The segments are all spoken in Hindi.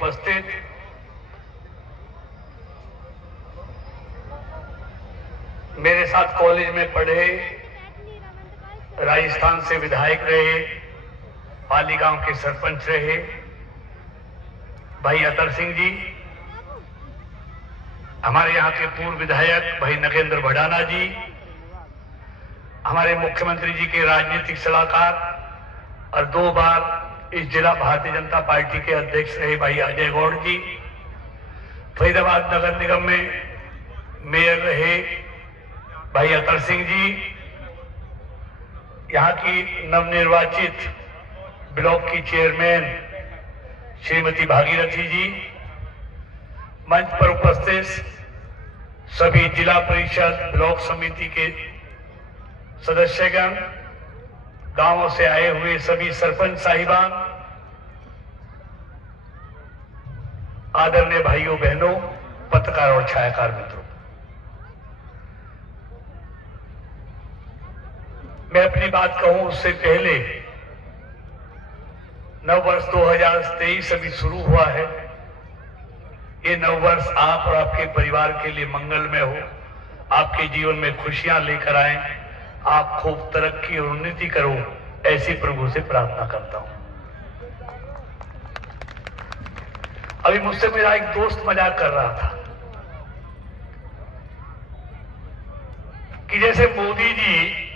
उपस्थित मेरे साथ कॉलेज में पढ़े, राजस्थान से विधायक रहे, पाली गांव के सरपंच रहे भाई अतर सिंह जी, हमारे यहाँ के पूर्व विधायक भाई नगेंद्र भडाना जी, हमारे मुख्यमंत्री जी के राजनीतिक सलाहकार और 2 बार इस जिला भारतीय जनता पार्टी के अध्यक्ष रहे भाई अजय गौड़ जी, फरीदाबाद नगर निगम में मेयर रहे भाई अतर सिंह जी, यहाँ की नवनिर्वाचित ब्लॉक की चेयरमैन श्रीमती भागीरथी जी, मंच पर उपस्थित सभी जिला परिषद ब्लॉक समिति के सदस्यगण, गांवों से आए हुए सभी सरपंच साहिबान, आदरणीय भाइयों बहनों, पत्रकार और छायाकार मित्रों, मैं अपनी बात कहूं उससे पहले नववर्ष 2023 अभी शुरू हुआ है। ये नववर्ष आप और आपके परिवार के लिए मंगलमय हो, आपके जीवन में खुशियां लेकर आए, आप खूब तरक्की और उन्नति करो, ऐसी प्रभु से प्रार्थना करता हूं। अभी मुझसे मेरा एक दोस्त मजाक कर रहा था कि जैसे मोदी जी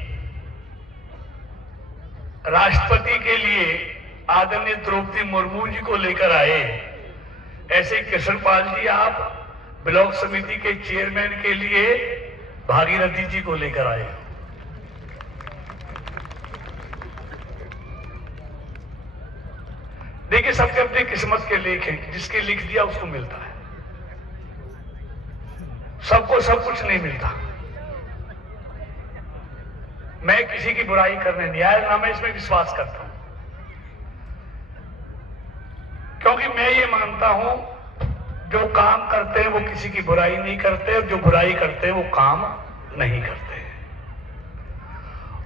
राष्ट्रपति के लिए आदरणीय द्रौपदी मुर्मू जी को लेकर आए, ऐसे कृष्णपाल जी आप ब्लॉक समिति के चेयरमैन के लिए भागीरथी जी को लेकर आए। देखिए, सबके अपनी किस्मत के लेख हैं, जिसके लिख दिया उसको मिलता है, सबको सब कुछ नहीं मिलता। मैं किसी की बुराई करने नहीं आया, ना मैं इसमें विश्वास करता हूं, क्योंकि मैं ये मानता हूं जो काम करते हैं वो किसी की बुराई नहीं करते, और जो बुराई करते हैं वो काम नहीं करते।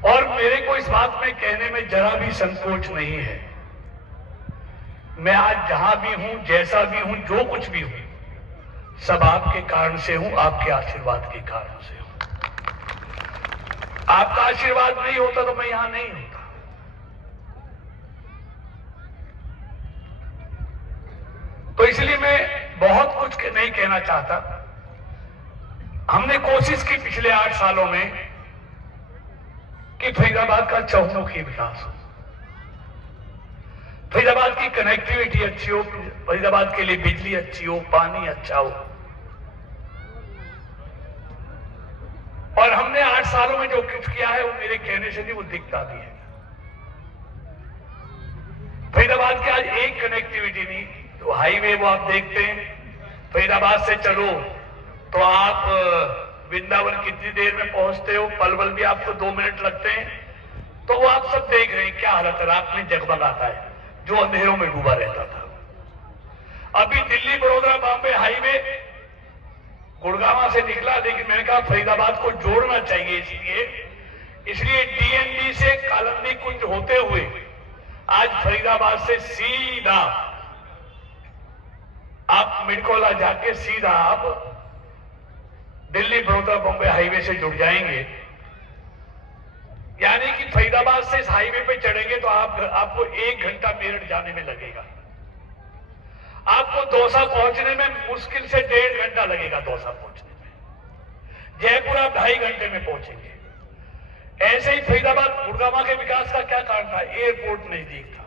और मेरे को इस बात में कहने में जरा भी संकोच नहीं है। मैं आज जहां भी हूं, जैसा भी हूं, जो कुछ भी हूं, सब आपके कारण से हूं, आपके आशीर्वाद के कारण से हूं। आपका आशीर्वाद नहीं होता तो मैं यहां नहीं होता। तो इसलिए मैं बहुत कुछ नहीं कहना चाहता। हमने कोशिश की पिछले 8 सालों में कि फरीदाबाद का चहुमुखी विकास हो, फरीदाबाद की कनेक्टिविटी अच्छी हो, फरीदाबाद के लिए बिजली अच्छी हो, पानी अच्छा हो। और हमने 8 सालों में जो कुछ किया है वो मेरे कहने से नहीं, वो दिखता भी है। फरीदाबाद की आज एक कनेक्टिविटी नहीं, तो हाईवे वो आप देखते हैं, फरीदाबाद से चलो तो आप वृंदावन कितनी देर में पहुंचते हो, पलवल भी आपको 2 मिनट लगते हैं। तो वो आप सब देख रहे हैं क्या हालत है, रात में जगमगाता है, जो अंधेरों में डूबा रहता था। अभी दिल्ली बड़ौदा बॉम्बे हाईवे गुड़गांव से निकला, लेकिन मैंने कहा फरीदाबाद को जोड़ना चाहिए, इसलिए डीएनडी से कालंदी कुंज होते हुए आज फरीदाबाद से सीधा आप मिडकोला जाके सीधा आप दिल्ली बड़ौदा बॉम्बे हाईवे से जुड़ जाएंगे। यानी कि फरीदाबाद से इस हाईवे पे चढ़ेंगे तो आपको 1 घंटा मेरठ जाने में लगेगा, आपको दौसा पहुंचने में मुश्किल से 1.5 घंटा लगेगा, दौसा पहुंचने में। जयपुर आप 2.5 घंटे में पहुंचेंगे। ऐसे ही फरीदाबाद गुड़गांव के विकास का क्या कारण था, एयरपोर्ट नजदीक था।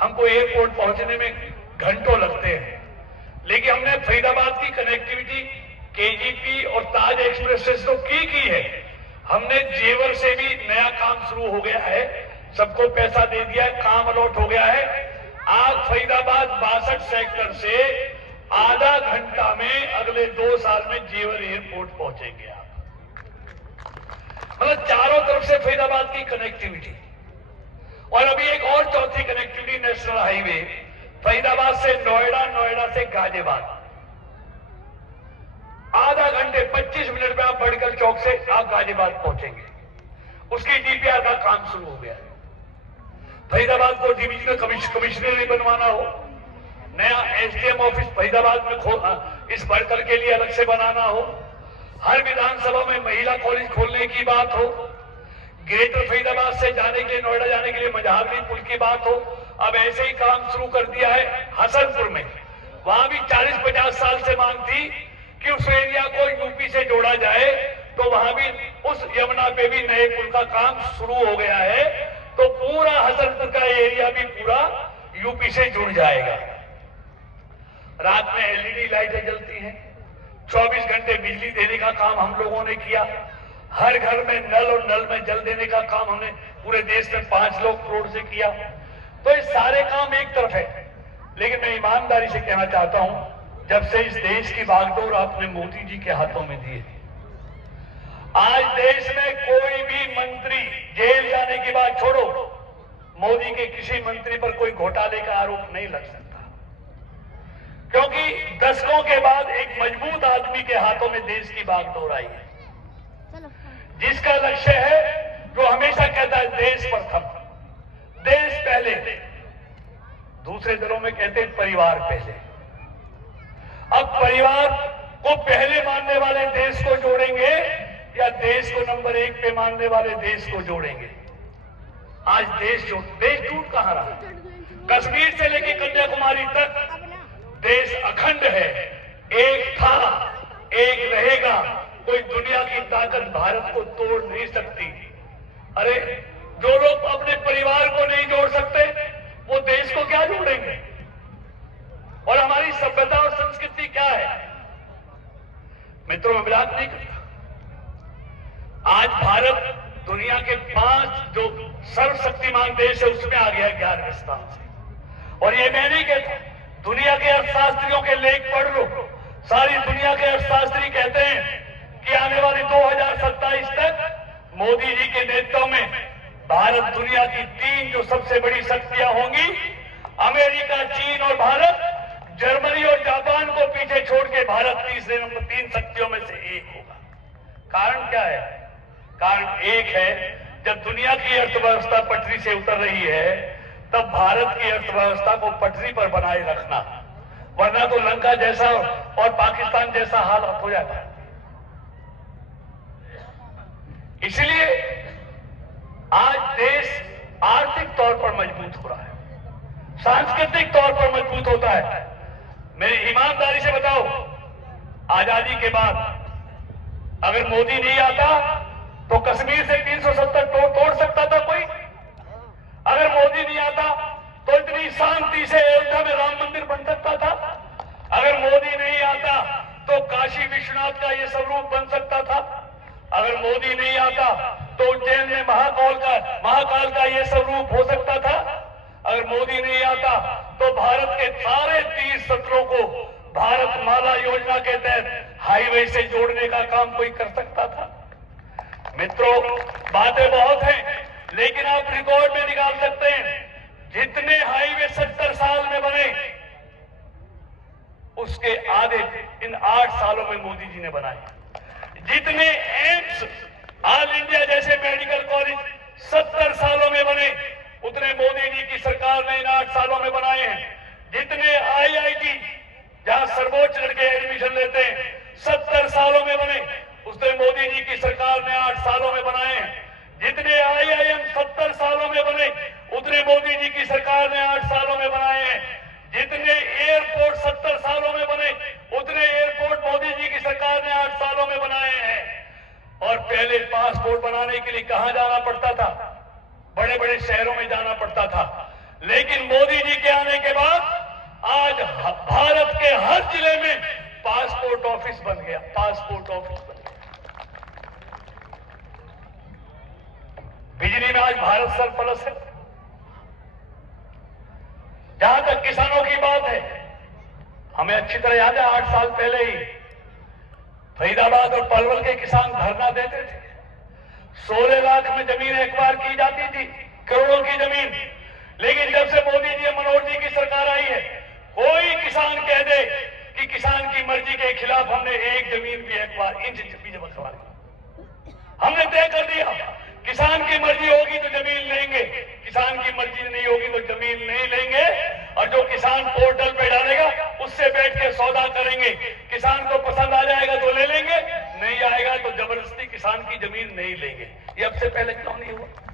हमको एयरपोर्ट पहुंचने में घंटों लगते हैं, लेकिन हमने फरीदाबाद की कनेक्टिविटी केजीपी और ताज एक्सप्रेस से तो की है। हमने जेवर से भी नया काम शुरू हो गया है, सबको पैसा दे दिया है, काम अलॉट हो गया है। आज फरीदाबाद 62 सेक्टर से आधा घंटा में अगले 2 साल में जेवर एयरपोर्ट पहुंचेंगे आप। मतलब चारों तरफ से फरीदाबाद की कनेक्टिविटी। और अभी एक और चौथी कनेक्टिविटी नेशनल हाईवे फरीदाबाद से नोएडा, नोएडा से गाजियाबाद, आधा घंटे 25 मिनट में आप बड़गल चौक से आप गाजियाबाद पहुंचेंगे। उसकी डीपीआर का काम शुरू हो गया है। फरीदाबाद को डिविजनल कमिश्नर बनवाना हो, नया एसडीएम ऑफिस फरीदाबाद में इस वर्कल के लिए अलग से बनाना हो, हर विधानसभा में महिला कॉलेज खोलने की बात हो, ग्रेटर फरीदाबाद से जाने के लिए, नोएडा जाने के लिए मझावली पुल की बात हो। अब ऐसे ही काम शुरू कर दिया है हसनपुर में। वहां भी 40-50 साल से मांग थी कि उस एरिया को यूपी से जोड़ा जाए, तो वहां भी उस यमुना पे भी नए पुल का काम शुरू हो गया है। तो पूरा हसनपुर का एरिया भी पूरा यूपी से जुड़ जाएगा। रात में एलईडी लाइटें जलती हैं, 24 घंटे बिजली देने का काम हम लोगों ने किया। हर घर में नल और नल में जल देने का काम हमने पूरे देश में 5 लाख करोड़ से किया। तो ये सारे काम एक तरफ है, लेकिन मैं ईमानदारी से कहना चाहता हूं, जब से इस देश की बागडोर आपने मोदी जी के हाथों में दी है, आज देश में कोई भी मंत्री जेल जाने की बात छोड़ो, मोदी के किसी मंत्री पर कोई घोटाले का आरोप नहीं लग सकता, क्योंकि दशकों के बाद एक मजबूत आदमी के हाथों में देश की बागडोर आई है, जिसका लक्ष्य है, जो हमेशा कहता है देश प्रथम, देश पहले। दूसरे दलों में कहते हैं परिवार पहले। अब परिवार को पहले मानने वाले देश को जोड़ेंगे या देश को नंबर 1 पे मानने वाले देश को जोड़ेंगे? आज देश टूट कहां रहा? कश्मीर से लेकर कन्याकुमारी तक देश अखंड है, एक था, एक रहेगा। कोई दुनिया की ताकत भारत को तोड़ नहीं सकती। अरे जो लोग अपने परिवार को नहीं जोड़ सकते, वो देश को क्या जोड़ेंगे? और हमारी सभ्यता और संस्कृति क्या है? मित्रों, मैं मजाक नहीं करता। आज भारत दुनिया के 5 जो सर्वशक्तिमान देश है उसमें आ गया 11वें स्थान से। और ये मैं नहीं कहता, दुनिया के अर्थशास्त्रियों के लेख पढ़ लो। सारी दुनिया के अर्थशास्त्री कहते हैं कि आने वाले 2027 तक मोदी जी के नेतृत्व में भारत दुनिया की 3 जो सबसे बड़ी शक्तियां होंगी, अमेरिका, चीन और भारत, जर्मनी और जापान को पीछे छोड़ के भारत तीसरे नंबर 3 शक्तियों में से एक होगा। कारण क्या है? कारण एक है, जब दुनिया की अर्थव्यवस्था पटरी से उतर रही है, तब भारत की अर्थव्यवस्था को पटरी पर बनाए रखना, वरना तो लंका जैसा और पाकिस्तान जैसा हाल हो जाता है। इसलिए आज देश आर्थिक तौर पर मजबूत हो रहा है, सांस्कृतिक तौर पर मजबूत होता है। मेरी ईमानदारी से बताओ, आजादी के बाद अगर मोदी नहीं आता तो कश्मीर से 370 तोड़ सकता था कोई? अगर मोदी नहीं आता तो इतनी शांति से अयोध्या में राम मंदिर बन सकता था? अगर मोदी नहीं आता तो काशी विश्वनाथ का ये स्वरूप बन सकता था? अगर मोदी नहीं आता तो उज्जैन में महाकाल का ये स्वरूप हो सकता था? अगर मोदी नहीं आता तो भारत के सारे तीर्थ स्थलों को भारत माला योजना के तहत हाईवे से जोड़ने का काम कोई कर सकता था? मित्रों, बातें बहुत हैं, लेकिन आप रिकॉर्ड में निकाल सकते हैं, जितने हाईवे 70 साल में बने, उसके आधे इन 8 सालों में मोदी जी ने बनाए। जितने एम्स, ऑल इंडिया जैसे मेडिकल कॉलेज 70 सालों में बने, उतने मोदी जी की सरकार ने इन 8 सालों में बनाए हैं। जितने आईआईटी, जहां सर्वोच्च लड़के एडमिशन लेते हैं, 70 सालों में बने, उसने मोदी जी की सरकार ने 8 सालों में बनाए हैं। जितने आईआईएम 70 सालों में बने, उतने मोदी जी की सरकार ने 8 सालों में बनाए हैं। जितने एयरपोर्ट 70 सालों में बने, उतने एयरपोर्ट मोदी जी की सरकार ने 8 सालों में बनाए हैं। और पहले पासपोर्ट बनाने के लिए कहां जाना पड़ता था? बड़े बड़े शहरों में जाना पड़ता था। लेकिन मोदी जी के आने के बाद आज भारत के हर जिले में पासपोर्ट ऑफिस बन गया, पासपोर्ट ऑफिस बन गया। बिजली में आज भारत सरप्लस है। जहां तक किसानों की बात है, हमें अच्छी तरह याद है 8 साल पहले ही फरीदाबाद और पलवल के किसान धरना देते थे। 16 लाख में जमीन एक्वायर की जाती थी, करोड़ों की जमीन। लेकिन जब से मोदी जी मनोहर जी की सरकार आई है, कोई किसान कह दे कि किसान की मर्जी के खिलाफ हमने एक जमीन भी एक्वायर इंच भी जमा करवा दी। हमने तय कर दिया, किसान की मर्जी होगी तो जमीन लेंगे, किसान की मर्जी नहीं होगी तो जमीन नहीं लेंगे। और जो किसान पोर्टल पे डालेगा बैठ के सौदा करेंगे, किसान को पसंद आ जाएगा तो ले लेंगे, नहीं आएगा तो जबरदस्ती किसान की जमीन नहीं लेंगे। ये अब से पहले क्यों नहीं हुआ?